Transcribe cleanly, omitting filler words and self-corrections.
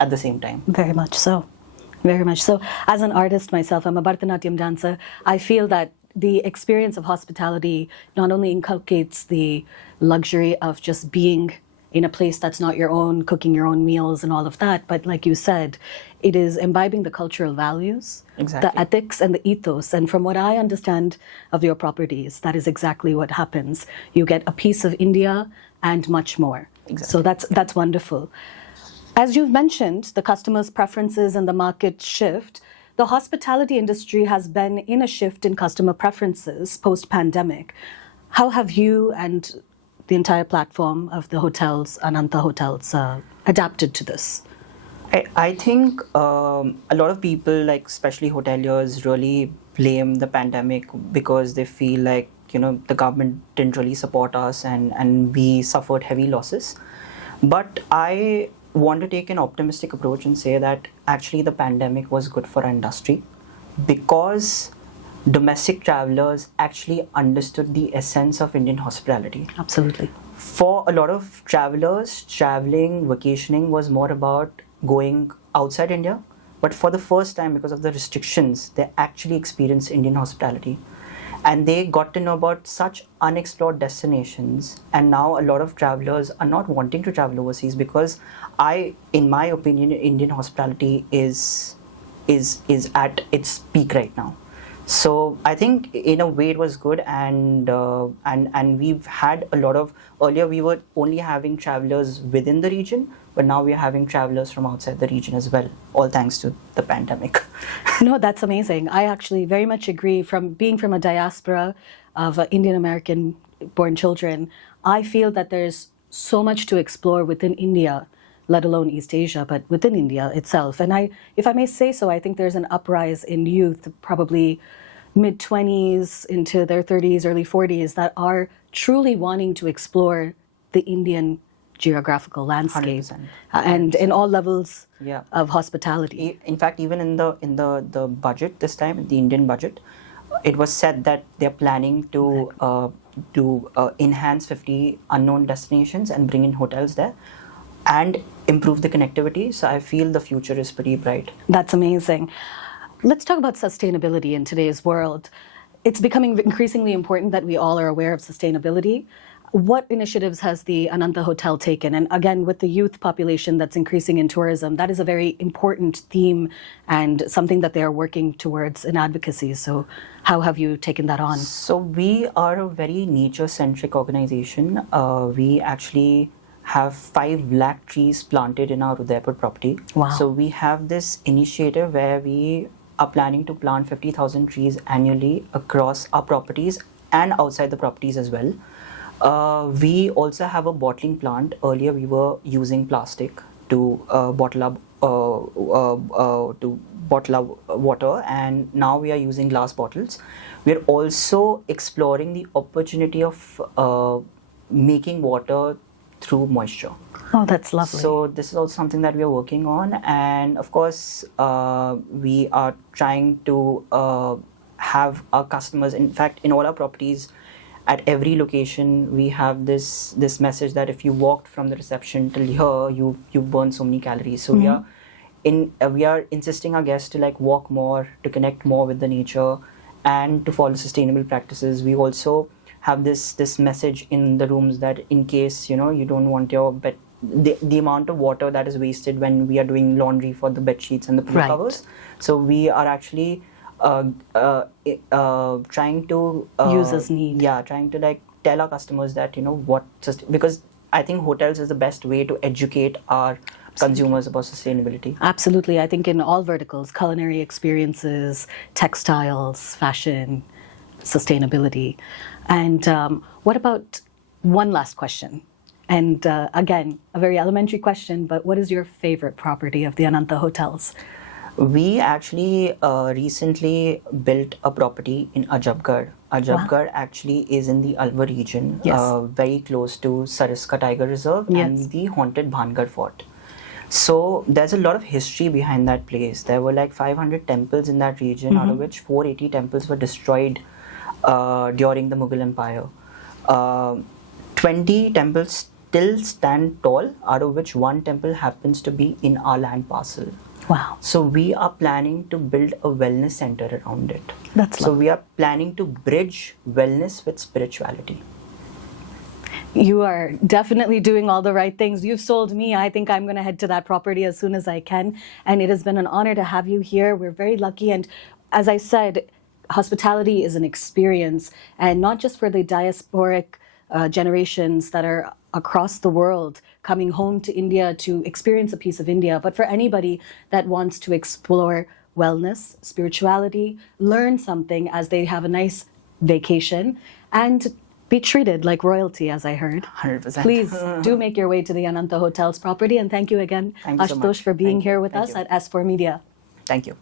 at the same time. Very much so. Very much so. As an artist myself, I'm a Bharatanatyam dancer. I feel that the experience of hospitality not only inculcates the luxury of just being in a place that's not your own, cooking your own meals and all of that, but like you said, it is imbibing the cultural values, Exactly. the ethics and the ethos. And from what I understand of your properties, that is exactly what happens. You get a piece of India and much more. Exactly. So that's wonderful. As you've mentioned, the customers' preferences and the market shift. The hospitality industry has been in a shift in customer preferences post-pandemic. How have you and the entire platform of the hotels, Anantha Hotels, adapted to this? I think a lot of people, like especially hoteliers, really blame the pandemic because they feel like, the government didn't really support us and we suffered heavy losses. But I want to take an optimistic approach and say that actually the pandemic was good for our industry because domestic travelers actually understood the essence of Indian hospitality. Absolutely. For a lot of travelers, traveling, vacationing was more about going outside India. But for the first time, because of the restrictions, they actually experienced Indian hospitality. And they got to know about such unexplored destinations. And now a lot of travelers are not wanting to travel overseas because in my opinion, Indian hospitality is at its peak right now. So I think in a way it was good, and we've had a lot of, earlier we were only having travelers within the region, but now we are having travelers from outside the region as well, all thanks to the pandemic. No, that's amazing. I actually very much agree. From being from a diaspora of Indian American born children, I feel that there's so much to explore within India, let alone East Asia, but within India itself. And if I may say so, I think there's an uprise in youth, probably mid-20s into their 30s, early 40s, that are truly wanting to explore the Indian geographical landscape 100%. and in all levels Yeah. of hospitality. In fact, even in the budget this time, the Indian budget, it was said that they're planning to enhance 50 unknown destinations and bring in hotels there and improve the connectivity. So I feel the future is pretty bright. That's amazing. Let's talk about sustainability in today's world. It's becoming increasingly important that we all are aware of sustainability. What initiatives has the Anantha Hotel taken? And again, with the youth population that's increasing in tourism, that is a very important theme and something that they are working towards in advocacy. So how have you taken that on? So we are a very nature-centric organization. We actually have 5 lakh trees planted in our Udaipur property. Wow. So we have this initiative where we are planning to plant 50,000 trees annually across our properties and outside the properties as well. We also have a bottling plant. Earlier we were using plastic to bottle up water, and now we are using glass bottles. We are also exploring the opportunity of making water through moisture. Oh, that's lovely. So this is also something that we are working on, and of course we are trying to have our customers, in fact in all our properties, at every location we have this message that if you walked from the reception till here, you burn so many calories. So we are insisting our guests to like walk more, to connect more with the nature, and to follow sustainable practices. We also have this message in the rooms that in case you don't want your bed, the amount of water that is wasted when we are doing laundry for the bed sheets and the pillow covers. So we are actually trying to use as need. Yeah, trying to like tell our customers that because I think hotels is the best way to educate our consumers about sustainability. Absolutely. I think in all verticals, culinary experiences, textiles, fashion, sustainability. And what about one last question? And again, a very elementary question, but what is your favorite property of the Anantha Hotels? We actually recently built a property in Ajabgarh. Ajabgarh actually is in the Alwar region, very close to Sariska Tiger Reserve and the haunted Bhangarh Fort. So there's a lot of history behind that place. There were like 500 temples in that region, out of which 480 temples were destroyed during the Mughal Empire. 20 temples still stand tall, out of which one temple happens to be in our land parcel. Wow. So we are planning to build a wellness center around it. That's so we are planning to bridge wellness with spirituality. You are definitely doing all the right things. You've sold me. I think I'm going to head to that property as soon as I can. And it has been an honor to have you here. We're very lucky. And as I said, hospitality is an experience, and not just for the diasporic generations that are across the world coming home to India to experience a piece of India, but for anybody that wants to explore wellness, spirituality, learn something as they have a nice vacation, and be treated like royalty, as I heard. 100%. Please do make your way to the Anantha Hotel's property. And thank you again, Thank you so Ashutosh, much. for being Thank you. here with Thank us you. at S4 Media. Thank you.